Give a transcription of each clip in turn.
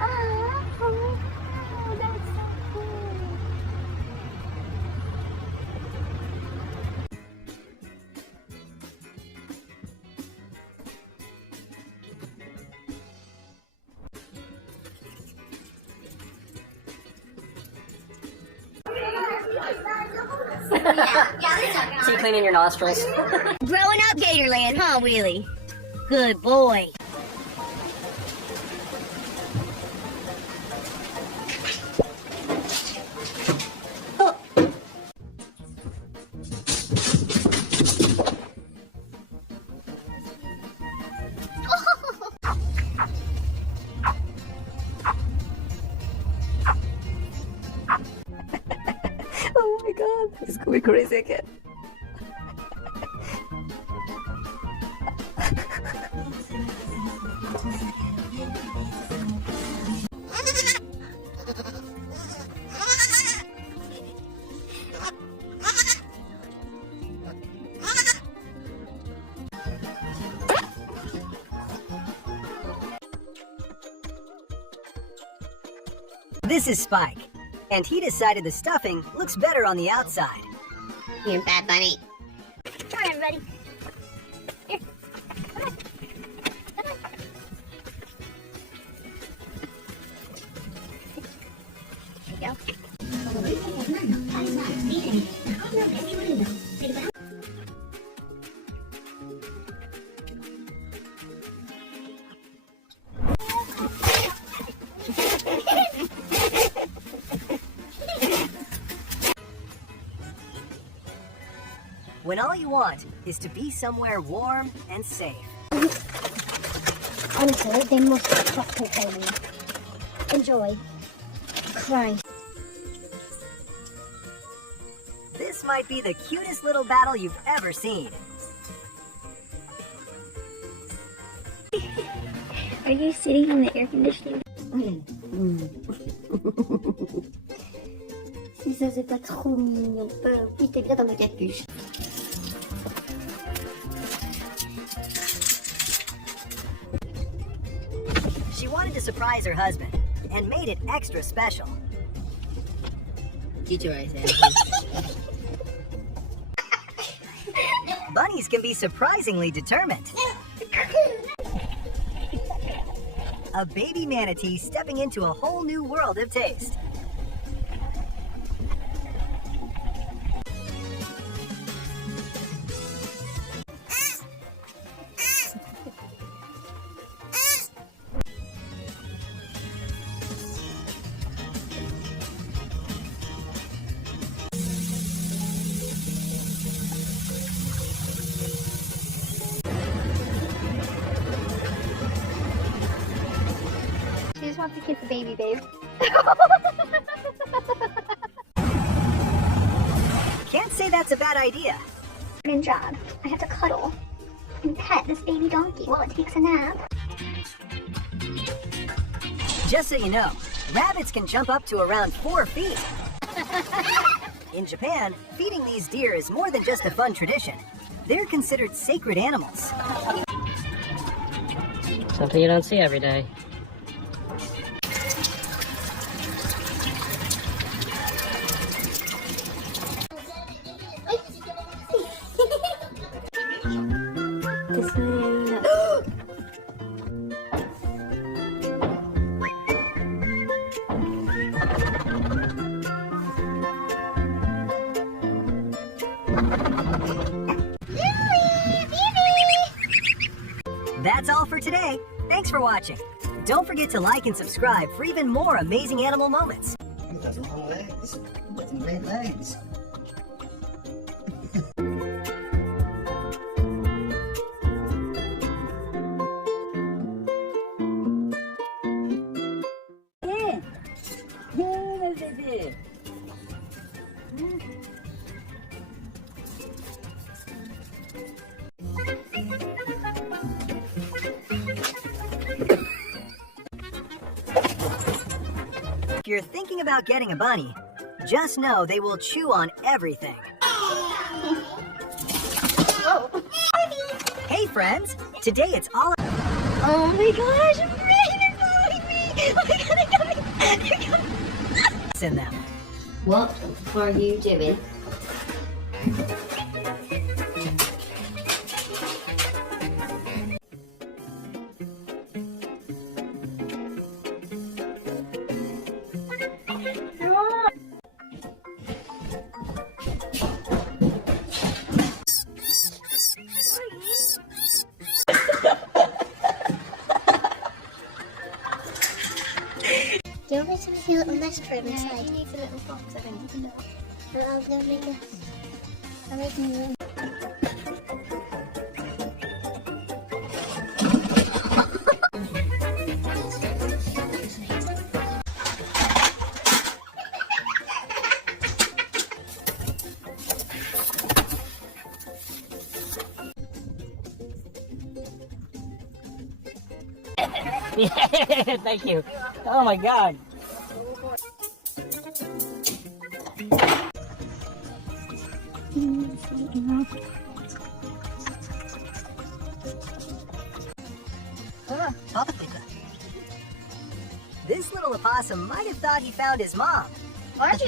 Oh, that's so cool. So you cleaning your nostrils? Growing up, Gatorland, huh, Wheelie? Good boy. Oh my god, this is gonna be crazy again. This is Spike, and he decided the stuffing looks better on the outside. You're a bad bunny. Come on, everybody. Here. Come on. Come on. There you go. When all you want is to be somewhere warm and safe. Honestly, they must be proper cozy. Enjoy. Christ. This might be the cutest little battle you've ever seen. Are you sitting on the air conditioning? Si ça c'est pas trop mignon, puis t'es bien dans ma capuche. She wanted to surprise her husband and made it extra special. Bunnies can be surprisingly determined. A baby manatee stepping into a whole new world of taste. She just wants to kiss the baby, babe. Can't say that's a bad idea. Good job. I have to cuddle and pet this baby donkey while it takes a nap. Just so you know, rabbits can jump up to around 4 feet. In Japan, feeding these deer is more than just a fun tradition. They're considered sacred animals. Something you don't see every day. That's all for today. Thanks for watching. Don't forget to like and subscribe for even more amazing animal moments. He has long legs. With great legs. If you're thinking about getting a bunny, just know they will chew on everything. Hey friends, today it's all... Oh my gosh, In them. What are you doing? Do you want me to make a little nest for him inside? He needs a little box, I think. I'll go make this. I'll make him a little. Thank you. Oh my God. This little opossum might have thought he found his mom. Pode?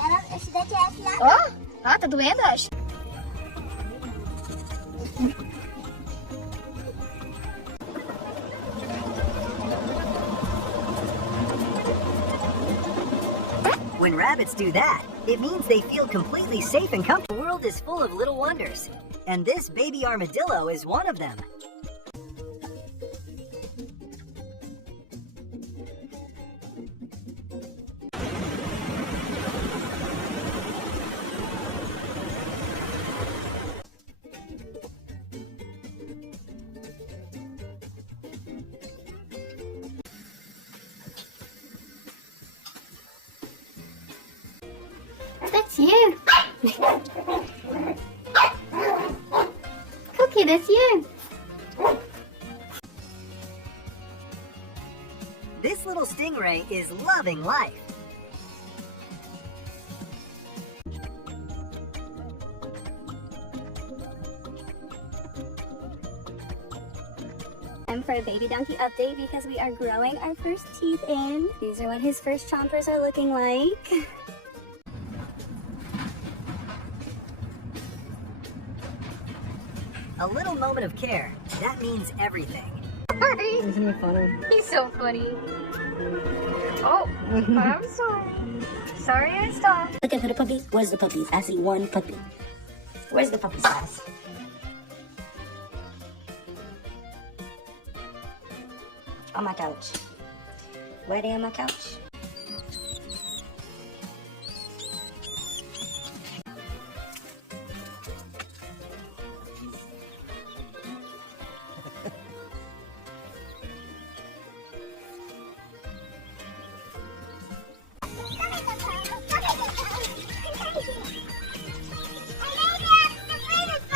Ela esse daqui é a filha. Ó, tá doendo, acho. When rabbits do that, it means they feel completely safe and comfortable. The world is full of little wonders, and this baby armadillo is one of them. That's you. Cookie, that's you. This little stingray is loving life. Time for a baby donkey update because we are growing our first teeth in. These are what his first chompers are looking like. A little moment of care, that means everything. Isn't he funny? He's so funny. Oh, I'm sorry. Sorry I stopped. Looking for the puppies? Where's the puppies? I see one puppy. Where's the puppies, guys? On my couch. Where they on my couch?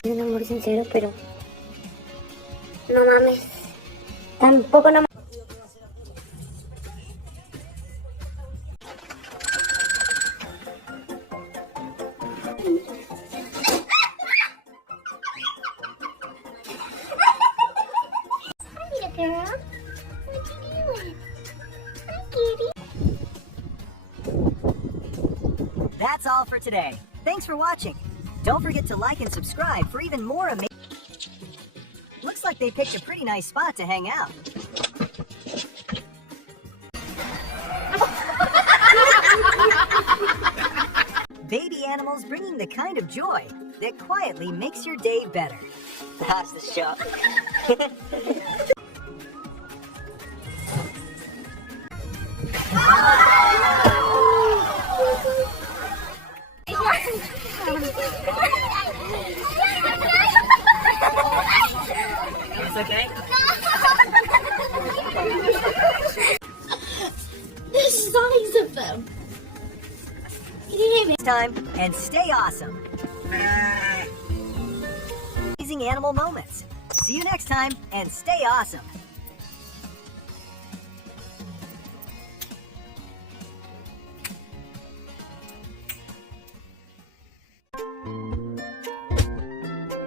Un amor sincero, pero no mames. Tampoco no mames. Hi, little girl. What you doing? Hi, kitty. That's all for today. Thanks for watching. Don't forget to like and subscribe for even more amazing. Looks like they picked a pretty nice spot to hang out. Baby animals bringing the kind of joy that quietly makes your day better. That's the show. It's okay? The size of them. Can you hear me? Next time, and stay awesome. Amazing animal moments. See you next time, and stay awesome.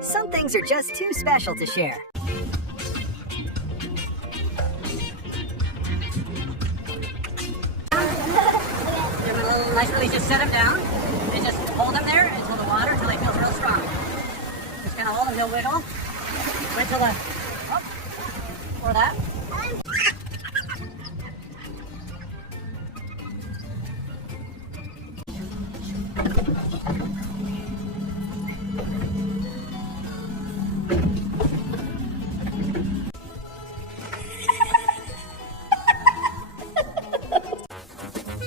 Some things are just too special to share. basically just set him down and just hold him there until the water, until he feels real strong. Just kind of hold him, he'll wiggle. Wait till the, or that.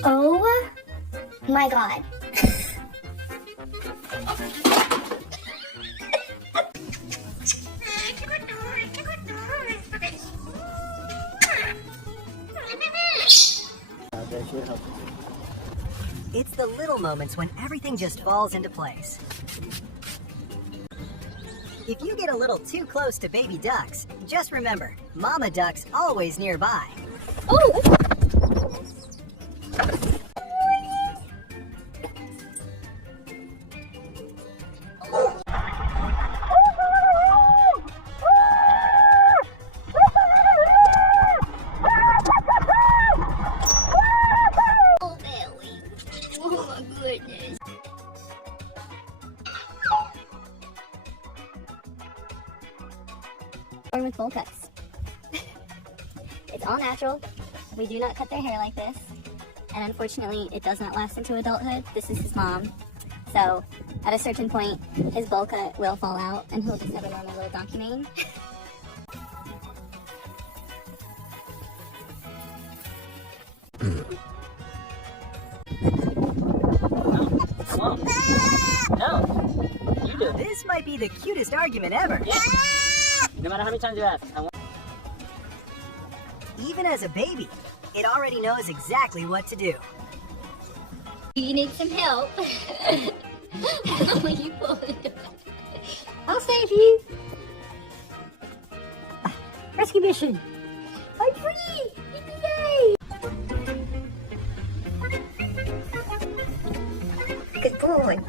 Oh my god. It's the little moments when everything just falls into place. If you get a little too close to baby ducks, just remember, mama duck's always nearby. Oh! Or with bowl cuts. It's all natural. We do not cut their hair like this. And unfortunately, it does not last into adulthood. This is his mom. So, at a certain point, his bowl cut will fall out and he'll just have a normal little donkey mane. No. You do it. This might be the cutest argument ever. Yeah. No matter how many times you ask. Even as a baby, it already knows exactly what to do. You need some help. How will you pull it? I'll save you. Rescue mission! I'm free! Yay! Good boy.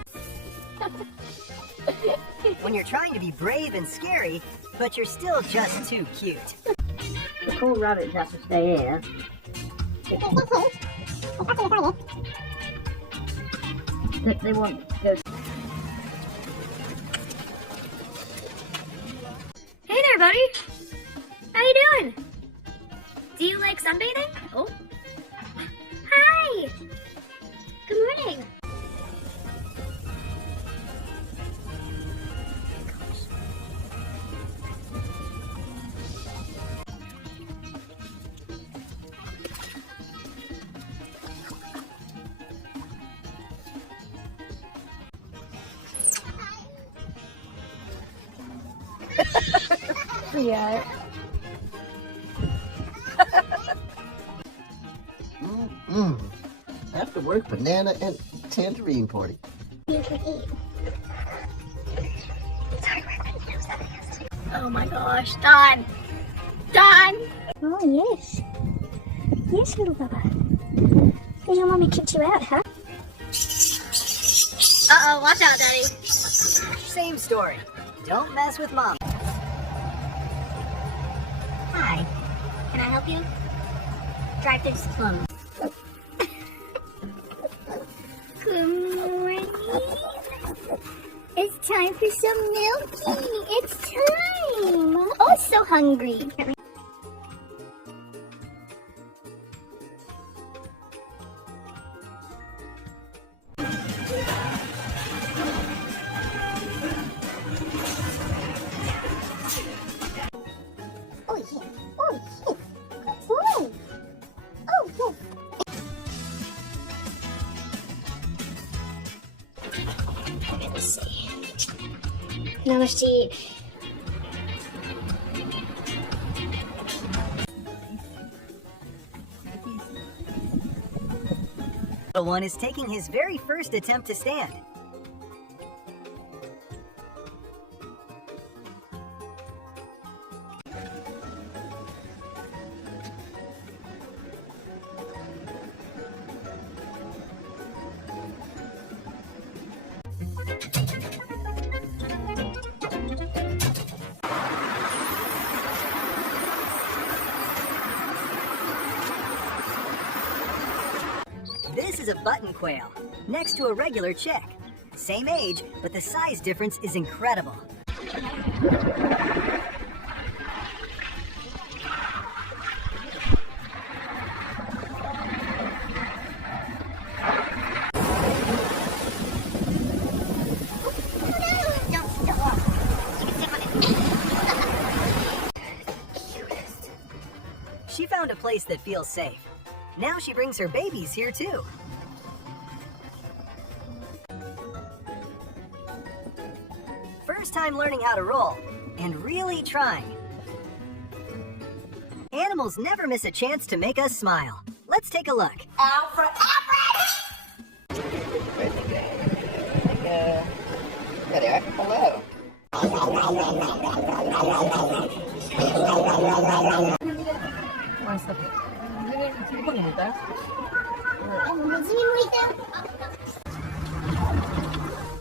When you're trying to be brave and scary, but you're still just too cute. The cool rabbits have to stay here. They want to go. Hey there, buddy. How you doing? Do you like sunbathing? Oh. Hi. Good morning. Yeah. After work, banana and tangerine party. You can eat. Oh my gosh, Don. Don. Oh, yes. Yes, little Bubba. Did your mommy kick you out, huh? Uh-oh, watch out, Daddy. Same story. Don't mess with mom. Hi. Can I help you? Drive through this clone. Good morning. It's time for some milky. It's time. Oh, so hungry. Oh, yeah. Oh, yeah. Good boy. Oh, yeah. Let's see. Not much to eat. The one is taking his very first attempt to stand. This is a button quail, next to a regular chick. Same age, but the size difference is incredible. She found a place that feels safe. Now she brings her babies here too. First time learning how to roll, and really trying. Animals never miss a chance to make us smile. Let's take a look. There they are. Hello.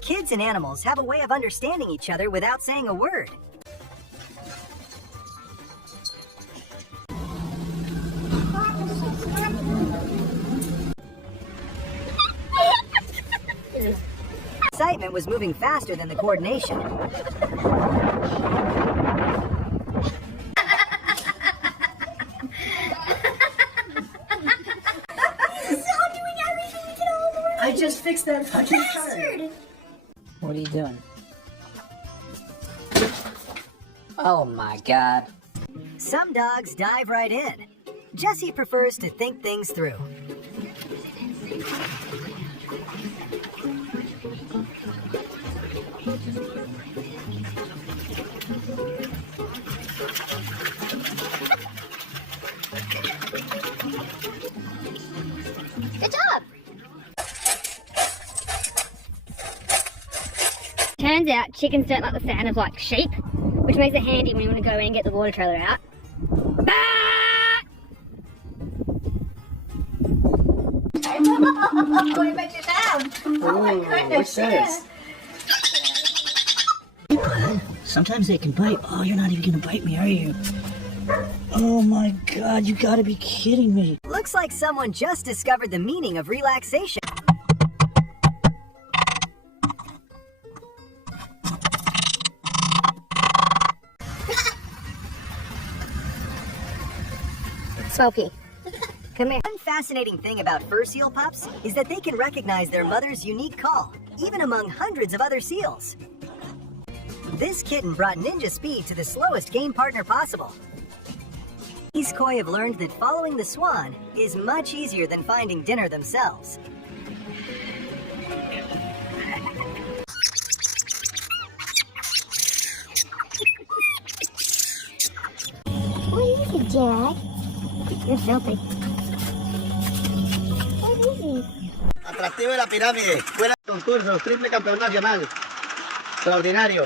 Kids and animals have a way of understanding each other without saying a word. Excitement was moving faster than the coordination. I just fixed that fucking card. What are you doing? Oh my god. Some dogs dive right in. Jessie prefers to think things through. Good job! Turns out chickens don't like the sound of like sheep, which makes it handy when you want to go in and get the water trailer out. What's this? Sometimes they can bite. Oh, you're not even gonna bite me, are you? Oh my god, you gotta be kidding me. Looks like someone just discovered the meaning of relaxation. Smokey, come here. One fascinating thing about fur seal pups is that they can recognize their mother's unique call, even among hundreds of other seals. This kitten brought ninja speed to the slowest game partner possible. These koi have learned that following the swan is much easier than finding dinner themselves. What is it, Jack? You're filthy. What is it? Atractivo de la pirámide. Fuera de concursos. Triple campeón nacional. Extraordinario.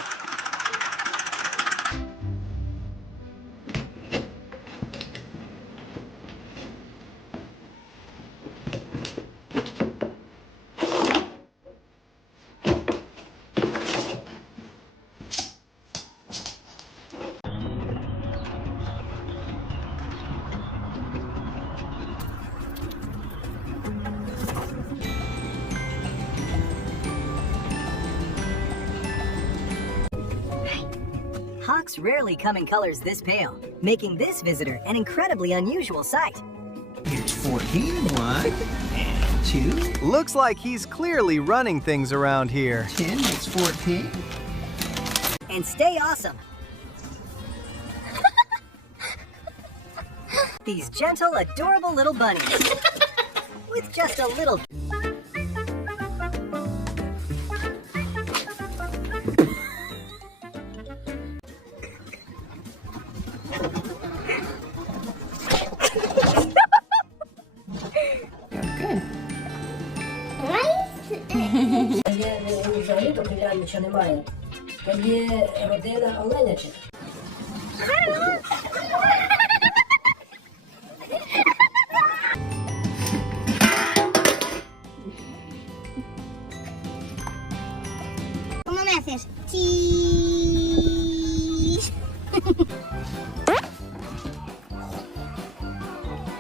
Hawks rarely come in colors this pale, making this visitor an incredibly unusual sight. Here's 14, 1, 2, Looks like he's clearly running things around here. 10, that's 14. And stay awesome. These gentle, adorable little bunnies. With just a little... Що немає. То є родина оленячих. ¿Cómo me haces? Sí.